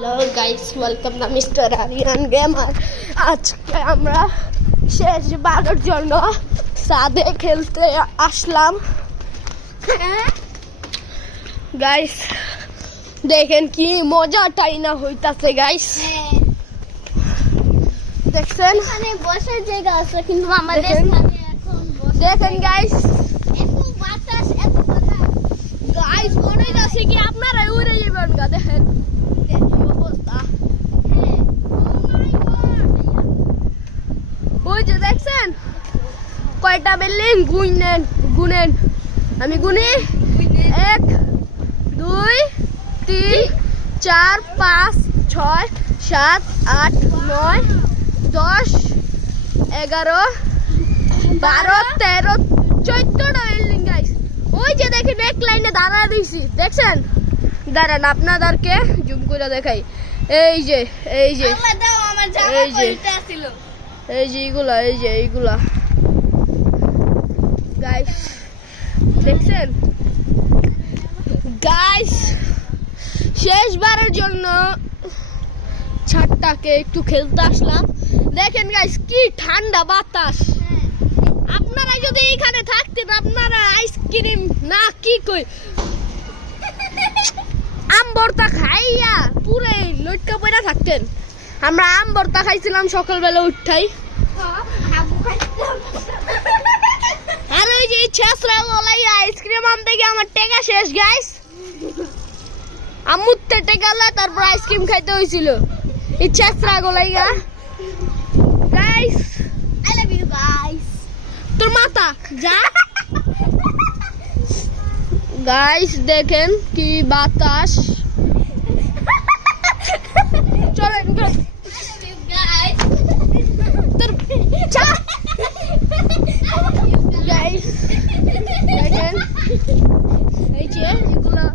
Hello guys, welcome to mister Aryan gamer. আজকে আমরা শেষ বারের জন্য ছাদে খেলতে আসলাম। গাইস দেখেন কি মজাটাই না হইতাছে গাইস। দেখছেন এখানে বসার জায়গা আছে কিন্তু আমাদের দেখেন গাইস, এত বাতাস এত কথা গাইস মনে হইতাছে কি আপনারা উড়ে যাবেন গা। দেখেন অবস্থা, ওই যে দেখছেন কয়টা বিল্ডিং গুনেন। আমি গুনি 1 2 3 4 5 6 7 8 9 10 11 12 13 14টা বিল্ডিং গাইস। ওই যে দেখেন এক লাইনে দাঁড়া দিয়েছি, দেখছেন? দাঁড়ান আপনাদেরকে জুম করে দেখাই। এই যে আমার জামা এই যে পরিটা ছিল এইগুলা গাইস, দেখছেন গাইস? শেষবারের জন্য ছাদটাকে একটু খেলতে আসলাম। দেখেন গাইস কি ঠান্ডা বাতাস। আপনারা যদি এখানে থাকতেন আপনারা আইসক্রিম না কি কই আম ভর্তা খাইয়া পুরো লটকা পড়া থাকতেন। আমরা আম ভর্তা খাইছিলাম সকালবেলা উঠাই। আর ওই যে ছেসরা গলাই আইসক্রিম আনতে গিয়ে আমার টেকা শেষ গাইস। আমুতে টেকালা তারপর আইসক্রিম খাইতে হয়েছিল এই ছেসরা গলাই guys. I love you guys. তোর মাথা যা গাইস। দেখেন কি বাতাস। চলেন আই লাভ ইউ গাইস। তোর চা গাইস। দেখেন এই যে এগুলা,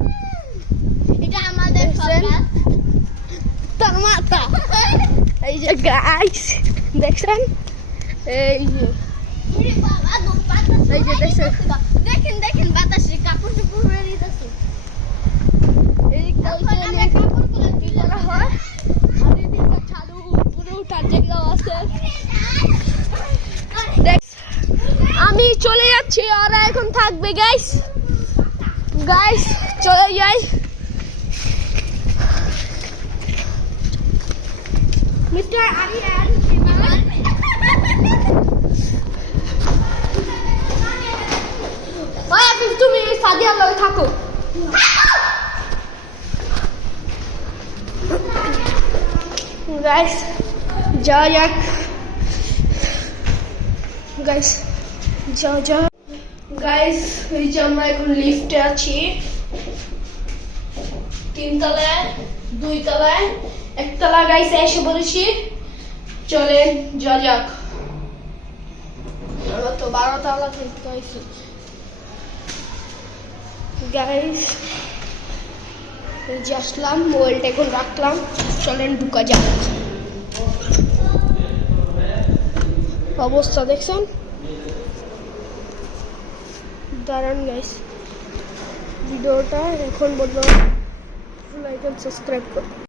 এটা আমাদের সরকার। তোর মাথা এই যে গাইস, দেখছেন? এই যে বাবা দম বাতাস। এই যে দেখছেন? দেখেন বাতাসে কাপড় চোপড় উড়ে দিতেছে। এই এখন আমরা কাপড়গুলো কি করা হয় আর এদিকে ছাদু উপরে উঠার জায়গা আছে। আমি চলে যাচ্ছি, ওরা এখন থাকবে গাইস। চলে যাই। মিস্টার আরিয়ান তুমি সাদিয়ার লগে থাকো। গাইস যাও যাক গাইস, যাও গাইস। এই যে আমরা এখন লিফটে আছি, 3 তলায় 2 তলায় 1 তলা গাইস এসে পড়েছি। চলেন যাও যাক। আমরা তো 12 তলা থেকে আইছি গাইস। এই যে আসলাম, মোবাইলটা এখন রাখলাম। চলেন ঢুকা যাক। অবস্থা দেখছেন? দাঁড়ান গাইস, ভিডিওটা এখন বললাম লাইক এন্ড সাবস্ক্রাইব করুন।